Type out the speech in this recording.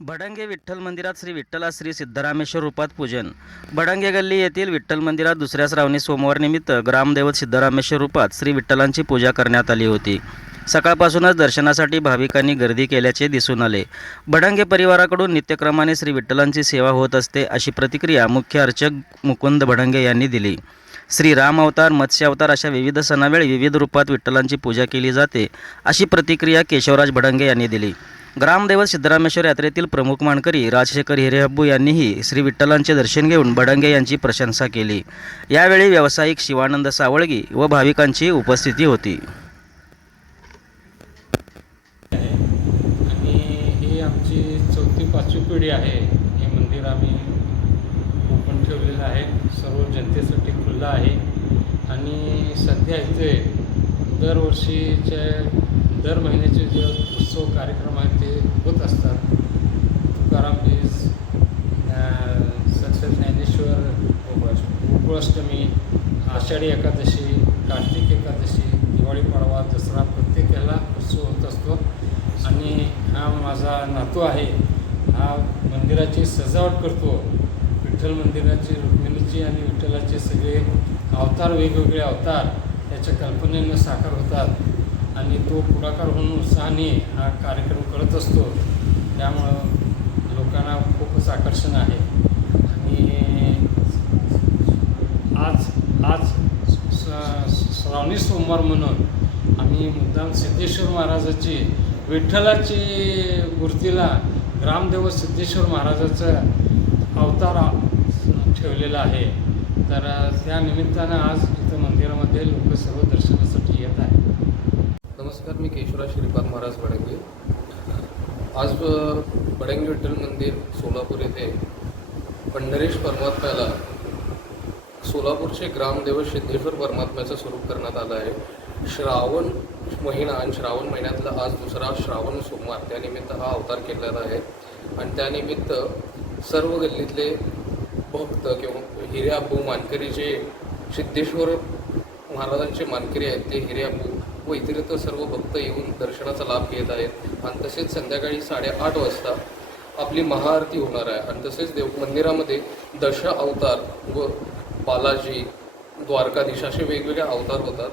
भडंगे विठ्ठल मंदिरात श्री विठ्ठला श्री सिद्धरामेश्वर रूपात पूजन. भडंगे गल्ली येथील विठ्ठल मंदिरात दुसऱ्या श्रावणी सोमवारनिमित्त ग्रामदैवत सिद्धरामेश्वर रूपात श्री विठ्ठलांची पूजा करण्यात आली होती. सकाळपासूनच दर्शनासाठी भाविकांनी गर्दी केल्याचे दिसून आले. भडंगे परिवाराकडून नित्यक्रमाने श्री विठ्ठलांची सेवा होत असते अशी प्रतिक्रिया मुख्य अर्चक मुकुंद भडंगे यांनी दिली. श्री राम अवतार मत्स्य अवतार अशा विविध सणावेळी विविध रूपात विठ्ठलांची पूजा केली जाते अशी प्रतिक्रिया केशवराज भडंगे यांनी दिली. ग्रामदैवत सिद्धरामेश्वर यात्रेतील प्रमुख मानकरी राजशेखर हिरेहब्बू यांनीही श्री विठ्ठलांचे दर्शन घेऊन भडंगे यांची प्रशंसा केली. यावेळी व्यावसायिक शिवानंद सावळगी व भाविकांची उपस्थिती होती. आणि ही आमची चौथी पाचवी पिढी आहे. हे मंदिर आम्ही ओपन ठेवलेलं आहे. सर्व जनतेसाठी खुलं आहे. आणि सध्या इथे दरवर्षीच्या दर महिन्याचे जे उत्सव कार्यक्रम आहेत ते होत असतात. तुकाराम बीज संत ज्ञानेश्वर गोकुळाष्टमी आषाढी एकादशी कार्तिक एकादशी दिवाळी पाडवा दसरा प्रत्येक ह्याला उत्सव होत असतो. आणि हा माझा नातू आहे. हा मंदिराची सजावट करतो. विठ्ठल मंदिराची रुक्मिणीची आणि विठ्ठलाचे सगळे अवतार वेगवेगळे अवतार त्याच्या कल्पनेनं साकार होतात. आणि तो पुढाकार होऊन उत्साहाने हा कार्यक्रम करत असतो. त्यामुळं लोकांना खूपच आकर्षण आहे. आणि आज आज श्रावणी सोमवार म्हणून आम्ही मुद्दाम सिद्धेश्वर महाराजाची विठ्ठलाची मूर्तीला ग्रामदेव सिद्धेश्वर महाराजाचा अवतार ठेवलेला आहे. तर त्या निमित्तानं आज इथं मंदिरामध्ये लोक सर्व दर्शनासाठी येत आहे मी केशवराज श्रीपाद महाराज बडंगे. आज बडंगे विठ्ठल मंदिर सोलापूर येथे पंढरेश परमात्म्याला सोलापूरचे ग्रामदेव सिद्धेश्वर परमात्म्याचं स्वरूप करण्यात आलं आहे. श्रावण महिना आणि श्रावण महिन्यातला आज दुसरा श्रावण सोमवार त्यानिमित्त हा अवतार केलेला आहे. आणि त्यानिमित्त सर्व गल्लीतले भक्त किंवा हिऱ्याबू मानकरी जे सिद्धेश्वर महाराजांचे मानकरी आहेत ते हिऱ्याबू हो, व इतरत्र सर्व भक्त येऊन दर्शनाचा लाभ घेत आहेत. आणि तसेच संध्याकाळी साडेआठ वाजता आपली महाआरती होणार आहे. आणि तसेच देव मंदिरामध्ये दश अवतार व बालाजी द्वारकाधीश असे वेगवेगळे अवतार होतात.